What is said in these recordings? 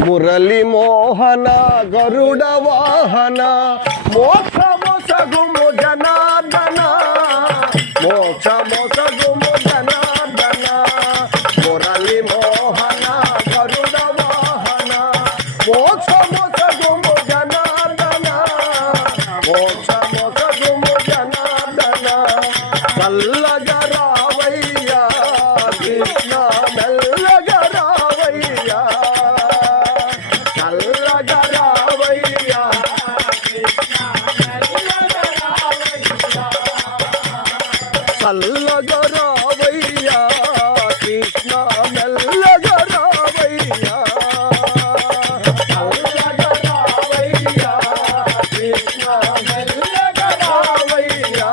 మురళి మోహన గరుడ వాహన మోక్ష మోసగుము జనార్దన మోక్ష మోసగుము జనార్దన మురళి మోహన గరుడ వాహన మోక్ష మోసగుము జనార్దన మోక్ష మోసగుము జనార్దన చల్లగా రావయ్యా కృష్ణ మెల్లగా రావయ్యా చల్లగా రావయ్యా చల్లగా రావయ్యా కృష్ణ మెల్లగా రావయ్యా చల్లగా రావయ్యా కృష్ణ మెల్లగా రావయ్యా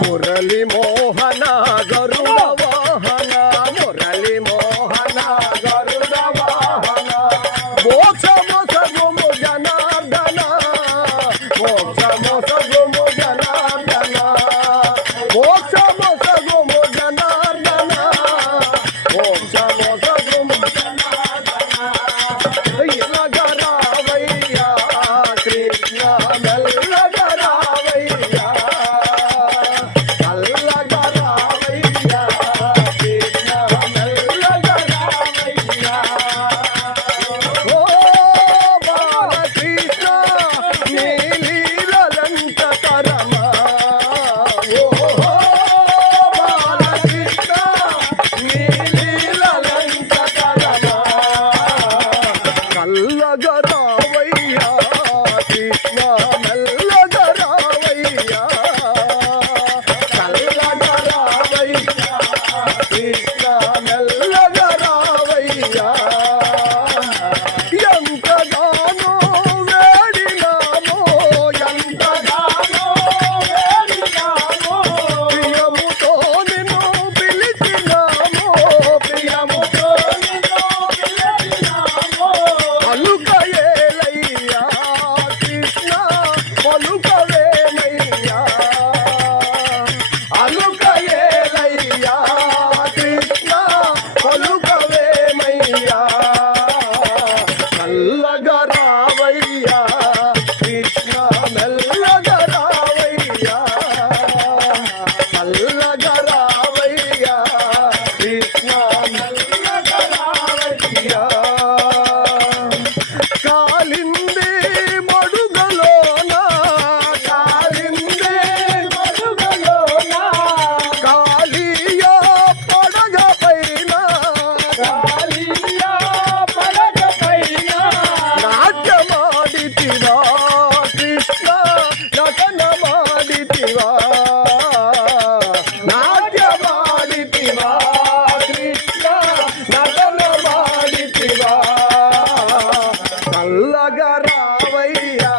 మురళి మోహన గరుడ వాహన మురళి మోహన గరుడ వాహన మోక్ష మోసగుము జనార్దన మోక్ష మోసగుము జనార్దన మోక్ష మోసగుము జనార్దన మోక్ష మోసగుము జనార్దన ఇలాగా రావయ్యా కృష్ణ మెల్లగా రావయ్యా చల్లగా రావయ్యా కృష్ణ మెల్లగా రావయ్యా ఓ బాలకృష్ణ నీ లీలలంత తరమా ఓ బాలకృష్ణ నీ లీలలంత తరమా చల్లగా రావయ్యా కృష్ణ మెల్లగా రావయ్యా చల్లగా రావయ్యా కృష్ణ మెల్లగా రావయ్యా ఎంతగానో వేడినామో ఎంతగానో వేడినామో ప్రియముతో నిన్ను పిలిచినామో ప్రియముతో నిన్ను పిలిచినామో పలుకయేలయ్యా కృష్ణ పలుకవేనయ్యా అలుకయేలయ్యా కృష్ణ పలుకవేమయ్యా చల్లగా రావయ్యా కృష్ణ మెల్లగా రావయ్యా చల్లగా రావయ్యా కృష్ణ మెల్లగా రావయ్యా కాలిందే మడుగలోన కాలిందే మడుగలోన కాలియా పడగ పైన కాలియా పడగ పైన నాట్యమాడితివా కృష్ణ నటనమాడితివా నాట్యమాడితివా కృష్ణ నటనమాడితివా చల్లగా రావయ్యా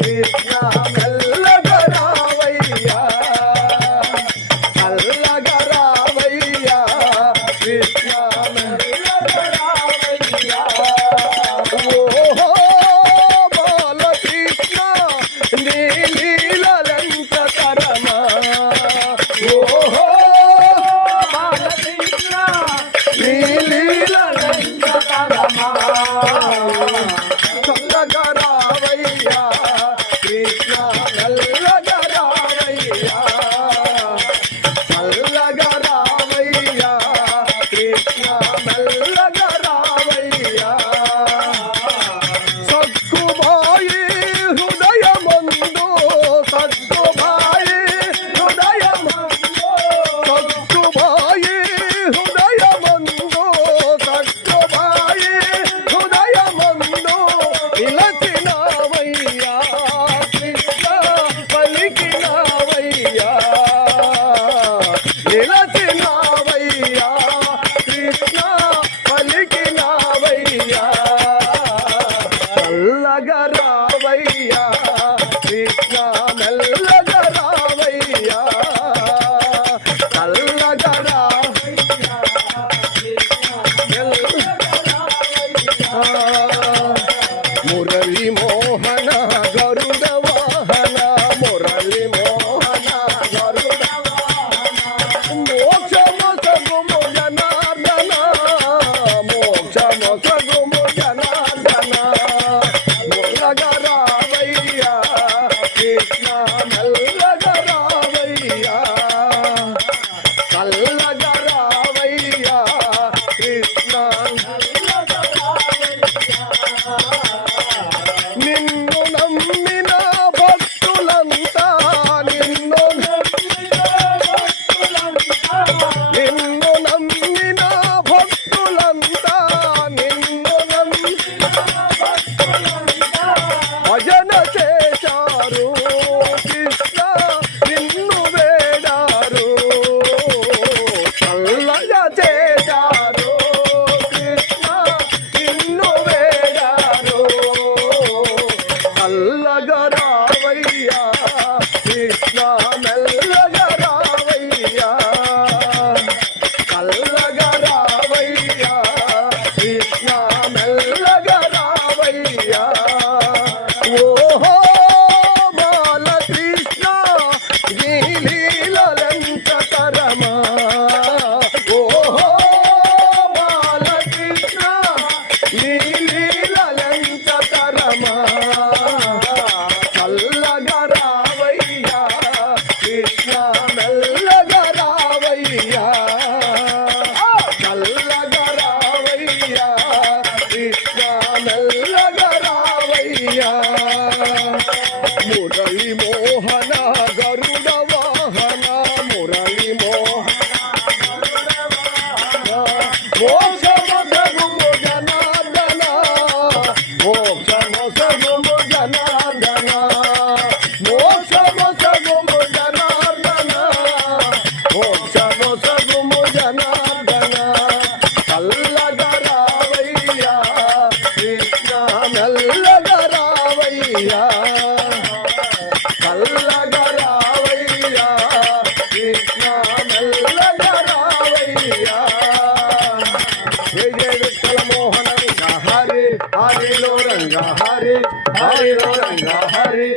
కృష్ణ మెల్లగా రావయ్యా చల్లగా రావయ్యా కృష్ణ మెల్లగా రావయ్యా ఓహో బాలకృష్ణ నీ లీలలంత తరమా ఓహో బాలకృష్ణ నీ లీలలంత తరమా చల్లగా రావయ్యా కృష్ణ మెల్లగా రావయ్యా చల్లగా రావయ్యా కృష్ణ మెల్లగా రావయ్యా సక్కుబాయి హృదయమందు సక్కుబాయి హృదయమందు సక్కుబాయి హృదయమందు సక్కుబాయి హృదయమందు నిలచినావయ్యా కృష్ణ పలికినావయ్యా నిలచినావయ్యా కృష్ణ పలికి మోక్షమొసగుము జనార్దన మోక్షమొసగుము జనార్దన మోక్షమొసగుము జనార్దన మోక్షమొసగుము జనార్దన చల్లగరావయ్యా కృష్ణ మెల్లగరావయ్యా చల్లగరావయ్యా కృష్ణ మెల్లగరావయ్యా జయ జయ విఠల మోహన రంగ హరి హరిలో రంగ హరి హరిలో రంగ హరి